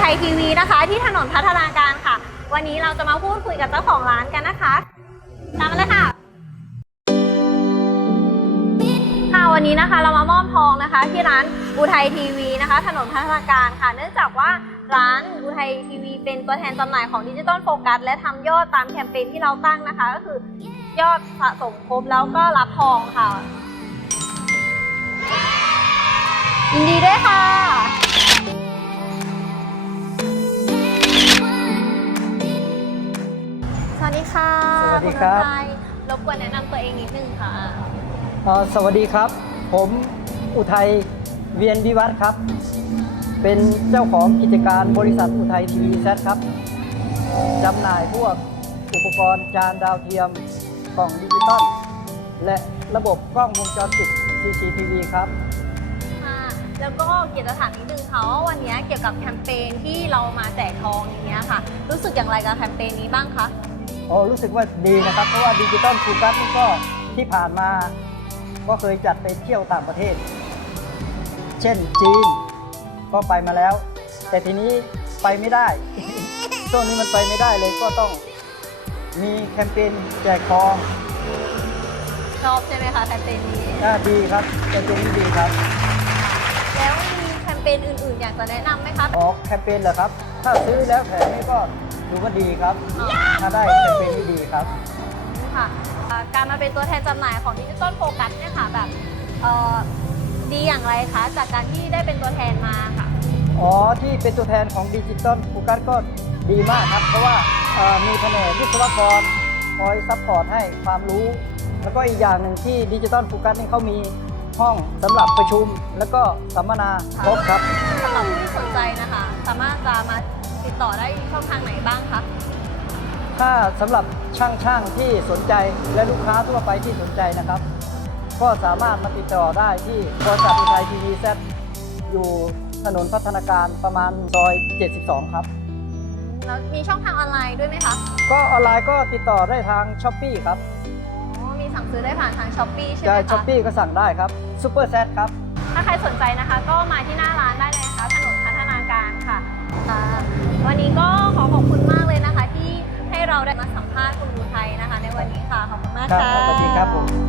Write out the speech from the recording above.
ไทยทีวีนะคะ ที่ถนนพัฒนาการค่ะ วันนี้เราจะมาพูดคุยกับเจ้าของร้านกันนะคะตามมาเลยค่ะค่ะวันนี้นะคะเรามามอบทองนะคะ ที่ร้านอุทัยทีวีนะคะ ถนนพัฒนาการค่ะ เนื่องจากว่าร้านอุทัยทีวีเป็นตัวแทนจำหน่ายของดิจิตอลโฟกัสและทำยอดตามแคมเปญที่เราตั้งนะคะ ก็คือยอดสะสมครบแล้วก็รับทองค่ะยินดีด้วยค่ะ วัสดีค่ะสวัสดีครับ ณอุทัยรบกวนแนะนำตัวเองนิดนึงค่ะ เอ่อสวัสดีครับ ผมอุทัยเวียนวิวัฒน์ครับ เป็นเจ้าของกิจการบริษัทอุทัยทีวีแซครับจำหน่ายพวกอุปกรณ์จานดาวเทียมกล่องดิจิตอลและระบบกล้องวงจรปิด CCTV ครับ ค่ะ แล้วก็เกียรติถามนิดนึงค่ะว่าวันนี้เกี่ยวกับแคมเปญที่เรามาแจกทองอย่างเงี้ยค่ะ รู้สึกอย่างไรกับแคมเปญนี้บ้างคะ อ๋อรู้สึกว่าดีนะครับ เพราะว่าดิจิตอลฟูกัสนี่ก็ที่ผ่านมา ก็เคยจัดไปเที่ยวต่างประเทศ เช่นจีนก็ไปมาแล้ว แต่ทีนี้ไปไม่ได้ ช่วงนี้มันไปไม่ได้เลยก็ต้องมีแคมเปญแจกทองชอบใช่ไหมคะแคมเปญนี้ น่าดีครับแคมเปญนี้ดีครับ แล้วมีแคมเปญอื่นๆ อยากจะแนะนำไหมคะ ออกแคมเปญเหรอครับ ถ้าซื้อแล้วแถมนี่ก็ ดูว่าดีครับ ถ้าได้แคมเปญนี้ดีครับ ค่ะอ่าการมาเป็นตัวแทนจำหน่ายของดิจิตอลโฟกัสเนี่ยค่ะแบบเอ่อดีอย่างไรคะ จากการที่ได้เป็นตัวแทนมาค่ะ อ๋อที่เป็นตัวแทนของดิจิตอลฟูกัสก็ดีมากครับ เพราะว่าเอ่อมีแผนกวิศวกรคอยซัพพอร์ตให้ความรู้ แล้วก็อีกอย่างหนึ่งที่ดิจิตอลฟูกัสนี่เขามีห้องสำหรับประชุม แล้วก็สัมมนาครบครับ สำหรับผู้ที่สนใจนะคะ สามารถจะมา ติดต่อได้ช่องทางไหนบ้างคะ ถ้าสำหรับช่างช่างๆที่สนใจและลูกค้าทั่วไปที่สนใจนะครับ ก็สามารถมาติดต่อได้ที่บริษัทอุทัยทีวีแซอยู่ถนนพัฒนาการประมาณซอย 72 ครับ แล้วมีช่องทางออนไลน์ด้วยไหมคะ ก็ออนไลน์ก็ติดต่อได้ทางช้อปปีครับอ๋อ มีสั่งซื้อได้ผ่านทางช้อปปีใช่ไหมจะคะช้อปปีก็สั่งได้ครับซูเปอร์แซครับ ถ้าใครสนใจนะคะ ก็มาที่หน้าร้าน ได้มาสัมภาษณ์คุณอุทัยนะคะ ในวันนี้ค่ะ ขอบคุณมากครับค่ะ สวัสดีครับผม